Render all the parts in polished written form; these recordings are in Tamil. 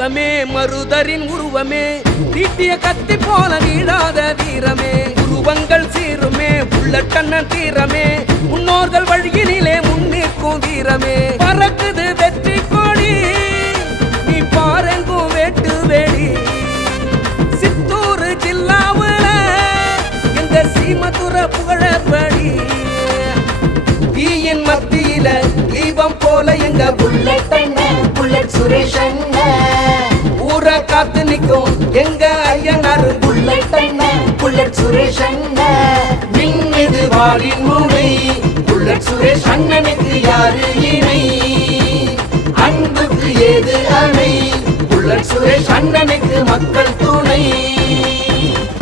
வடிவமே மருதரின் உருவமே தீட்டிய கத்தி போல நீடாத வீரமே உருவங்கள் சீருமே உள்ளட்டண்ண தீரமே முன்னோர்கள் வழியினிலே முன்னிற்கும் வீரமே பறக்குது வெற்றி கொடி நீ பாருங்கும் வேட்டு வேடி சித்தூர் ஜில்லாவுல எங்க சீமதுர புகழப்படி தீயின் மத்தியில தீபம் போல எங்க புல்லட் சுரேஷ் ஊரை காத்து நிற்கும் எங்க ஐயனார் புல்லட் சுரேஷ் மின்னிது வாளின் மூளை புல்லட் சுரேஷ் அண்ணனுக்கு யாரு இணை அன்புக்கு ஏது அணை புல்லட் சுரேஷ் அண்ணனுக்கு மக்கள் துணை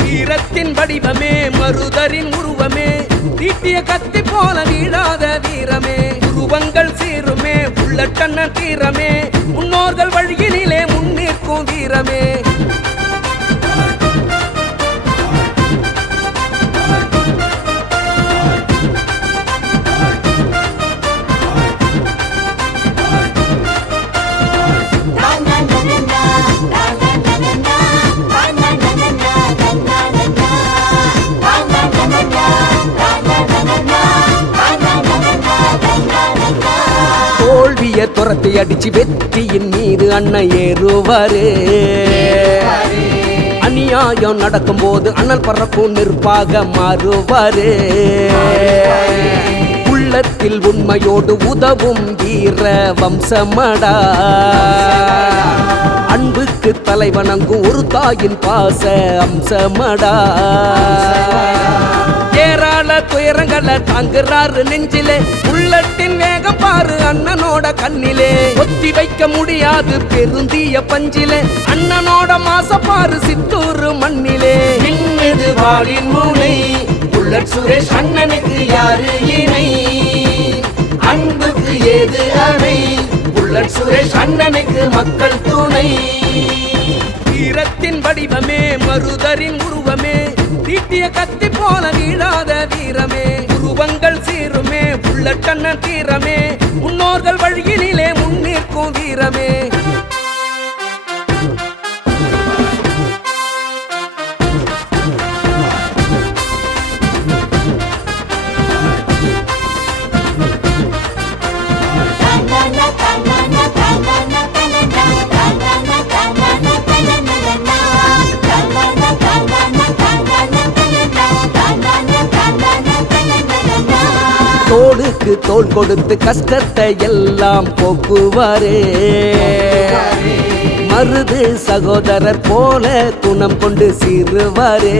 வீரத்தின் வடிவமே மருதரின் உருவமே தீட்டிய கத்தி போல நீடாத வீரமே உருவங்கள் சீருமே உள்ளட்டண்ண தீரமே முன்னோர்கள் வழியினிலே முன்னிற்கும் வீரமே தோல்விய துரத்தை அடிச்சு வெற்றியின் மீது அண்ணன் ஏறுவாரு அநியாயம் நடக்கும் போது அண்ணல் பறக்கும் நிற்பாக மாறுவாரு உள்ளத்தில் உண்மையோடு உதவும் வீர வம்சமடா அன்புக்கு தலைவணங்கும் ஒரு தாயின் பாச அம்சமடா ஏராள துயரங்களை தாங்குறாரு நெஞ்சிலே உள்ளத்தின் வேகம் பாரு அண்ணனோட கண்ணிலே ஒத்தி வைக்க முடியாது பெருந்திய பஞ்சிலே அண்ணனோட மாச பாரு சித்தூர் மண்ணிலே மின்னிது வாளின் மூளை புல்லட் சுரேஷ் அண்ணனுக்கு யாரு இணை அன்புக்கு ஏது அணை புல்லட் சுரேஷ் அண்ணனுக்கு மக்கள் துணை வீரத்தின் வடிவமே மருதரின் உருவமே தீட்டிய கத்தி போல நீடாத வீரமே உருவங்கள் சீருமே உள்ளட்டண்ண தீரமே முன்னோர்கள் வழியினிலே முன்னிற்கும் வீரமே தோளுக்கு தோள் கொடுத்து கஷ்டத்தை எல்லாம் போக்குவாரே மருது சகோதரர் போல குணம் கொண்டு சீருவாரே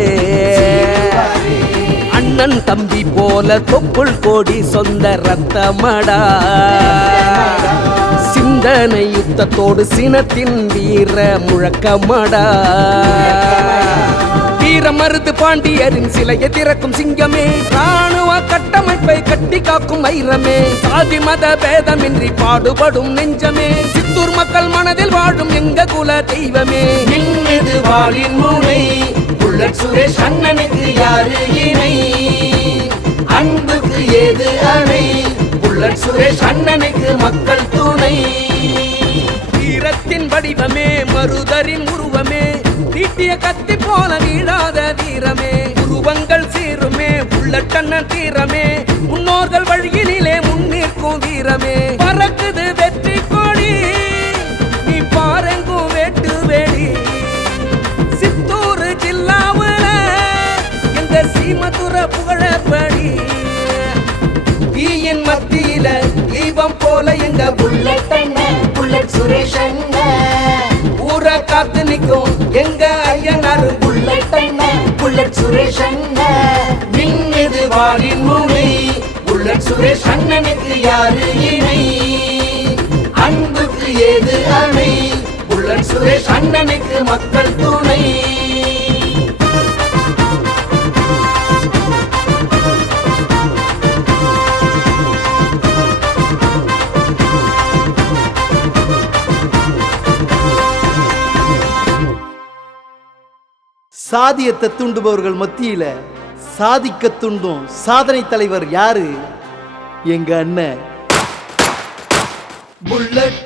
அண்ணன் தம்பி போல தொப்புள் கோடி சொந்த ரத்தமடா சிந்தனை யுத்தத்தோடு சினத்தின் வீர முழக்கமடா வீர மருது பாண்டியரின் சிலையை திறக்கும் சிங்கமே ராணுவ கட்டமைப்பை கட்டி காக்கும் வைரமே சாதி மத பேதமின்றி பாடுபடும் நெஞ்சமே சித்தூர் மக்கள் மனதில் வாழும் எங்க குல தெய்வமே மின்னிது வாளின் மூளை புல்லட் சுரேஷ் அண்ணனுக்கு யாரு இணை அன்புக்கு ஏது அணை புல்லட் சுரேஷ் அண்ணனுக்கு மக்கள் துணை வீரத்தின் வடிவமே மருதரின் உருவமே தீட்டிய கத்தி போல நீடாத வீரமே உருவங்கள் சீருமே உள்ளட்டண்ண தீரமே முன்னோர்கள் வழியினிலே முன்னிற்கும் வீரமே பறக்குது வெற்றி கொடி நீ பாருங்கும் வேட்டு வேடி சித்தூர் ஜில்லாவுல எங்க சீமதுர புகழப்படி தீயின் மத்தியில தீபம் போல எங்க புல்லட் சுரேஷ் ஊரை காத்து நிற்கும் எங்க ஐயனார் புல்லட் சுரேஷ் மின்னிது வாளின் மூளை புல்லட் சுரேஷ் அண்ணனுக்கு யாரு இணை அன்புக்கு ஏது அணை புல்லட் சுரேஷ் அண்ணனுக்கு மக்கள் துணை சாதியத்தை தூண்டுபவர்கள் மத்தியில சாதிக்க தூண்டும் சாதனை தலைவர் யாரு? எங்க அண்ணன் புல்லட்